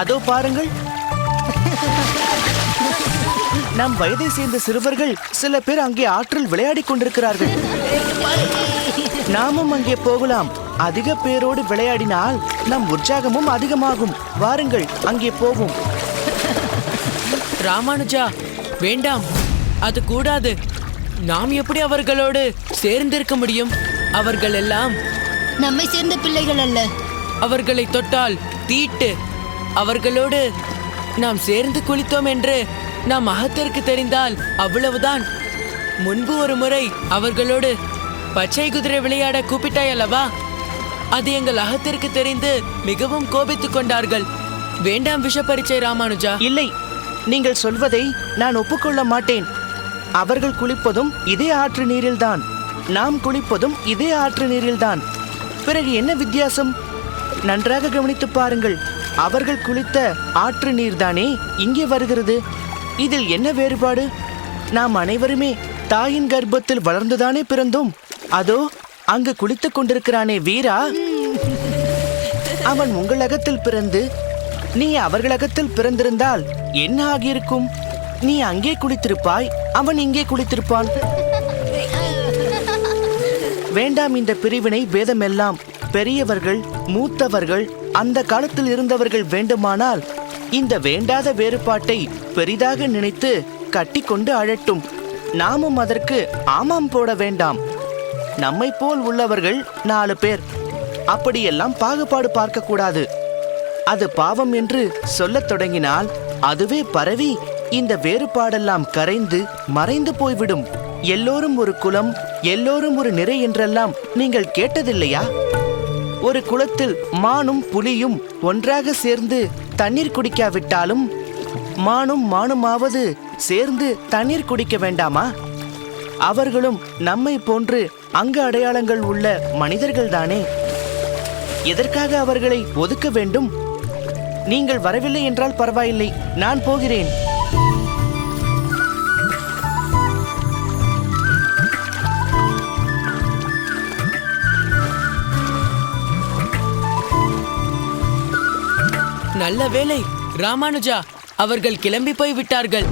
அதோ பாருங்கள், நம் வயதை சேர்ந்த சிறுவர்கள் சில பேர் அங்கே ஆற்றில் விளையாடிக் கொண்டிருக்கிறார்கள். நாமும் அங்கே போகலாம். அதிக பேரோடு விளையாடினால் நம் உற்சாகமும் அதிகமாகும். வாருங்கள், அங்கே போவோம். ராமானுஜா, வேண்டாம், அது கூடாது. நாம் எப்படி அவர்களோடு சேர்ந்திருக்க முடியும்? அவர்கள் எல்லாம் நம்மை சேர்ந்த பிள்ளைகள் அல்ல. அவர்களை தொட்டால் தீட்டு. அவர்களோடு நாம் சேர்ந்து குளித்தோம் என்று நாம் மகத்திற்கு தெரிந்தால் அவ்வளவுதான். முன்பு ஒரு முறை அவர்களோடு பச்சை குதிரை விளையாட கூப்பிட்டாய் அல்லவா? அது எங்கள் அகத்திற்கு தெரிந்து மிகவும் கோபித்துக் கொண்டார்கள். வேண்டாம் விஷப்பரிச்சை ராமானுஜா. இல்லை, நீங்கள் சொல்வதை நான் ஒப்புக்கொள்ள மாட்டேன். அவர்கள் குளிப்பதும் இதே ஆற்று நீரில்தான், நாம் குளிப்பதும் இதே ஆற்று நீரில்தான். பிறகு என்ன வித்தியாசம்? நன்றாக கவனித்து பாருங்கள். அவர்கள் குளித்த ஆற்று நீர்தானே இங்கே வருகிறது. இதில் என்ன வேறுபாடு? நாம் அனைவருமே தாயின் கர்ப்பத்தில் வளர்ந்துதானே பிறந்தோம். அதோ அங்கு குளித்துக் கொண்டிருக்கிறானே வீரா, அவன் உங்கள் அகத்தில் பிறந்து நீ அவர்கள் அகத்தில் பிறந்திருந்தால் என்ன ஆகியிருக்கும்? நீ அங்கே குளித்திருப்பாய், அவன் இங்கே குளித்திருப்பான். வேண்டாம் இந்த பிரிவினை பேதமெல்லாம். பெரியவர்கள், மூத்தவர்கள், அந்த காலத்தில் இருந்தவர்கள் வேண்டுமானால் இந்த வேண்டாத வேறுபாட்டை பெரிதாக நினைத்து கட்டிக்கொண்டு அழட்டும். நாமும் அதற்கு ஆமாம் போட வேண்டாம். நம்மை போல் உள்ளவர்கள் 4 பேர். அப்படியெல்லாம் பாகுபாடு பார்க்க கூடாது. அது பாவம் என்று சொல்லத் தொடங்கினால் அதுவே பரவி இந்த வேறுபாடெல்லாம் கரைந்து மறைந்து போய்விடும். எல்லோரும் ஒரு குலம், எல்லோரும் ஒரு நிறை என்றெல்லாம் நீங்கள் கேட்டதில்லையா? ஒரு குளத்தில் மானும் புலியும் ஒன்றாக சேர்ந்து தண்ணீர் குடிக்காவிட்டாலும் மானும் மானுமாவது சேர்ந்து தண்ணீர் குடிக்க வேண்டாமா? அவர்களும் நம்மை போன்று அங்க அடையாளங்கள் உள்ள மனிதர்கள் தானே. எதற்காக அவர்களை ஒதுக்க வேண்டும்? நீங்கள் வரவில்லை என்றால் பரவாயில்லை, நான் போகிறேன். நல்ல வேளை ராமானுஜா, அவர்கள் கிளம்பி போய் விட்டார்கள்.